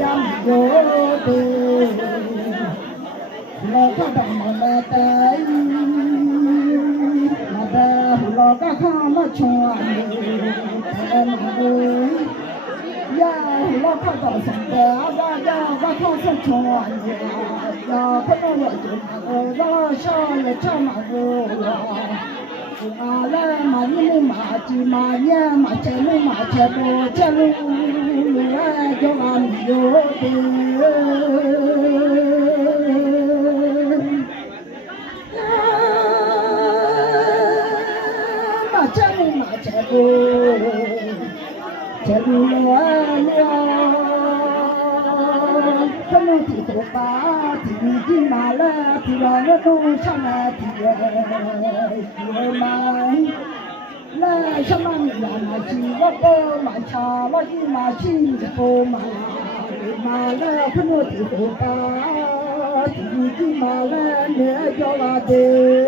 yam yo de lo ka da ma la dai ma da lo ka kha ma chong a ni ta ma go ya lo ka da san da ga ga ga kha sa chong a ni ya ka no lo ju ma ga sha le cha ma go la ma la ma ni ma ti ma nya ma che lu ma che bo che lu la jo ma yo de ma che bo che lu la la thân thì tổ ba thì đi mà la thì là nó đâu sang là thì mai la sao mà nhà chỉ có bơ mà cha mà đi mà chỉ có mà la thân thì tổ ba thì đi mà la để cho là để